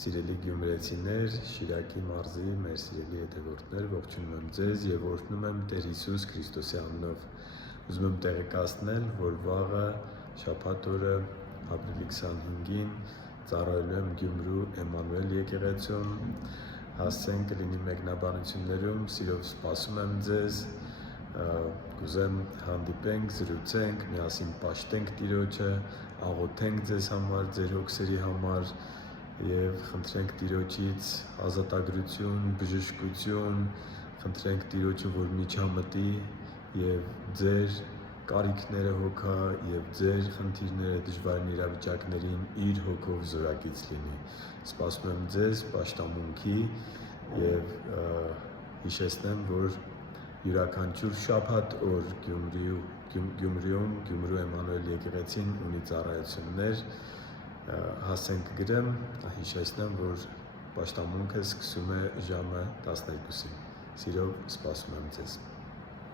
Սիրելի գյումրեցիներ, Շիրակի մարզի մեր սիրելի հետևորդներ, ողջունում եմ ձեզ եւ օրհնում եմ Տեր Հիսուս Քրիստոսի անունով։ Ուզում եմ տեղեկացնել, որ վաղը շաբաթ օրը ապրիլի 25-ին ծառայելու եմ Գյումրու Էմանուել եկեղեցում, հասցեն կլինի մեկնաբանություններում, սիրով սպասում եմ ձեզ, կուզեմ հանդիպենք, զրուցենք, միասին պաշտենք Տիրոջը, աղոթենք ձեզ համար, ձեր հոգսերի համար եւ խնդրենք Տիրոջից ազատագրություն, բժշկություն, խնդրենք Տիրոջը, որ միջամտի եւ ձեր կարիքները հոգա եւ ձեր խնդիրները դժվարին իրավիճակներին իր հոգով զորակից լինի։ Սպասում եմ ձեզ պաշտամունքի եւ հիշեցնեմ, որ յուրաքանչյուր շաբաթ օր Գյումրիում Գյումրու Էմանուել եկեղեցին ունի ծառայություններ, հասցենք գրեմ, հիշեցնեմ, որ պաշտամունքը սկսում է ժամը 12-ին։ Սիրով սպասում եմ ձեզ։